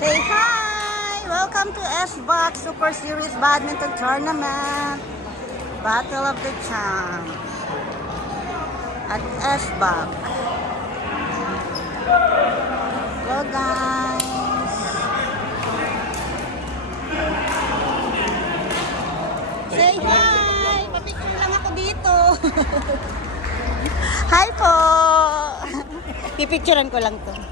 Say hi! Welcome to SBOX Super Series Badminton Tournament. Battle of the Champs at SBOX. Hello guys! Say hi! Papicture lang ako dito. Hi po! Pipicturean ko lang to.